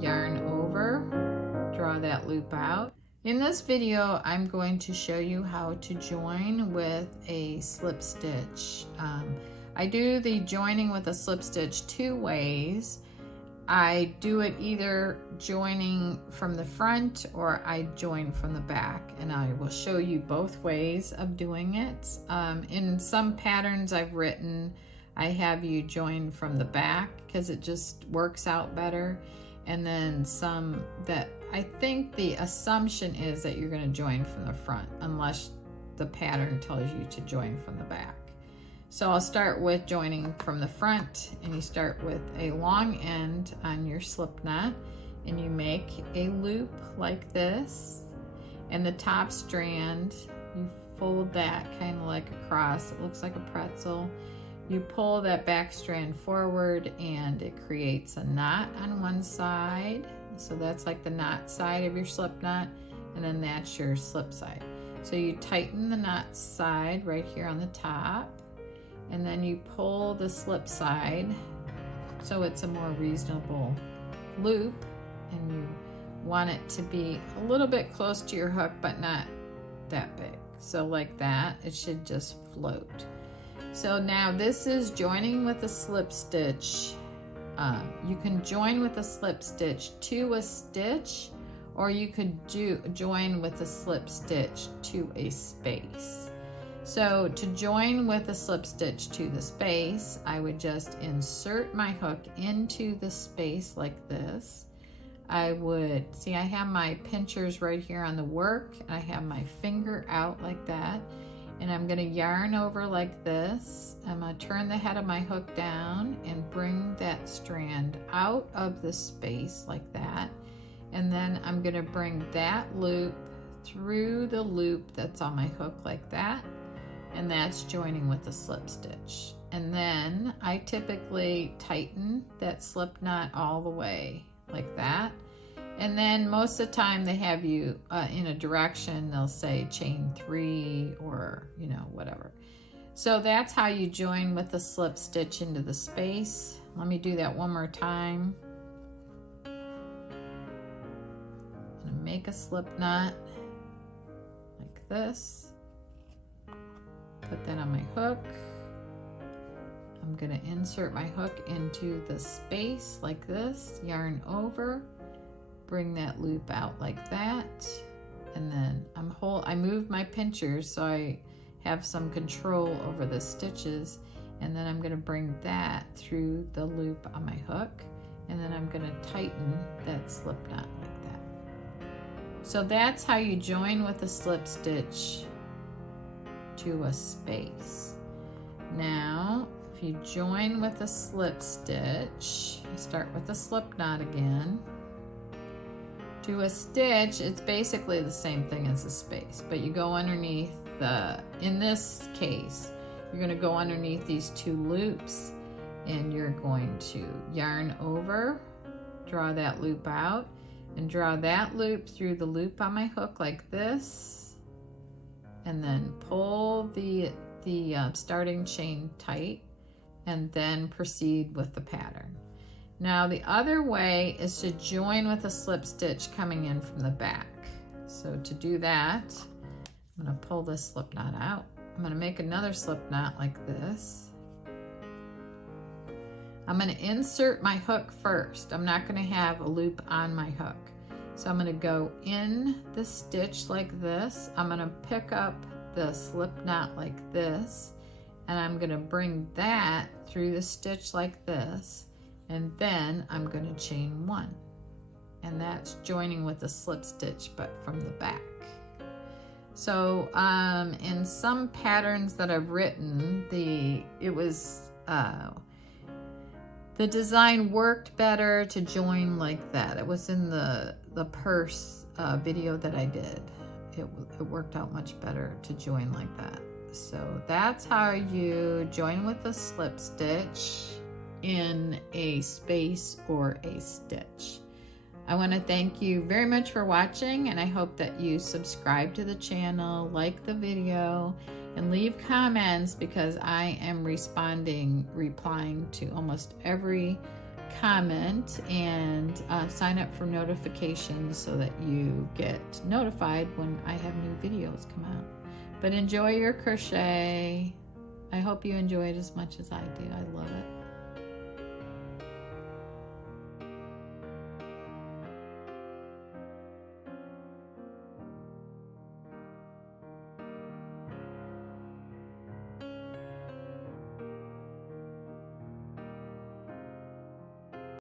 yarn over, draw that loop out. In this video, I'm going to show you how to join with a slip stitch. I do the joining with a slip stitch two ways. I do it either joining from the front or I join from the back, and I will show you both ways of doing it. In some patterns I've written, I have you join from the back because it just works out better. And then some that I think the assumption is that you're going to join from the front unless the pattern tells you to join from the back. So I'll start with joining from the front, and you start with a long end on your slip knot, and you make a loop like this, and the top strand, you fold that kind of like across. It looks like a pretzel. You pull that back strand forward and it creates a knot on one side. So that's like the knot side of your slip knot, and then that's your slip side. So you tighten the knot side right here on the top, and then you pull the slip side so it's a more reasonable loop, and you want it to be a little bit close to your hook but not that big. So like that, it should just float. So now this is joining with a slip stitch. You can join with a slip stitch to a stitch, or you could join with a slip stitch to a space. So to join with a slip stitch to the space, I would just insert my hook into the space like this. I would, see, I have my pinchers right here on the work, and I have my finger out like that, and I'm going to yarn over like this. I'm going to turn the head of my hook down and bring that strand out of the space like that, and then I'm going to bring that loop through the loop that's on my hook like that, and that's joining with a slip stitch. And then I typically tighten that slip knot all the way like that. And then most of the time they have you in a direction, they'll say chain 3 or, you know, whatever. So that's how you join with a slip stitch into the space. Let me do that one more time. I'm gonna make a slip knot like this. Put that on my hook. I'm gonna insert my hook into the space like this, yarn over, bring that loop out like that, and then I move my pinchers so I have some control over the stitches, and then I'm gonna bring that through the loop on my hook, and then I'm gonna tighten that slip knot like that. So that's how you join with a slip stitch to a space. Now, if you join with a slip stitch, you start with a slip knot again. To a stitch, it's basically the same thing as a space, but you go underneath in this case, you're going to go underneath these two loops, and you're going to yarn over, draw that loop out, and draw that loop through the loop on my hook like this, and then pull the starting chain tight, and then proceed with the pattern. Now the other way is to join with a slip stitch coming in from the back. So to do that, I'm going to pull this slip knot out. I'm going to make another slip knot like this. I'm going to insert my hook first. I'm not going to have a loop on my hook. So I'm going to go in the stitch like this. I'm going to pick up the slip knot like this, and I'm going to bring that through the stitch like this, and then I'm going to chain 1, and that's joining with a slip stitch but from the back. So in some patterns that I've written, the design worked better to join like that. It was in the purse video that I did. It worked out much better to join like that. So that's how you join with a slip stitch in a space or a stitch. I want to thank you very much for watching, and I hope that you subscribe to the channel, like the video, and leave comments, because I am replying to almost every comment, and sign up for notifications so that you get notified when I have new videos come out. But enjoy your crochet. I hope you enjoy it as much as I do. I love it.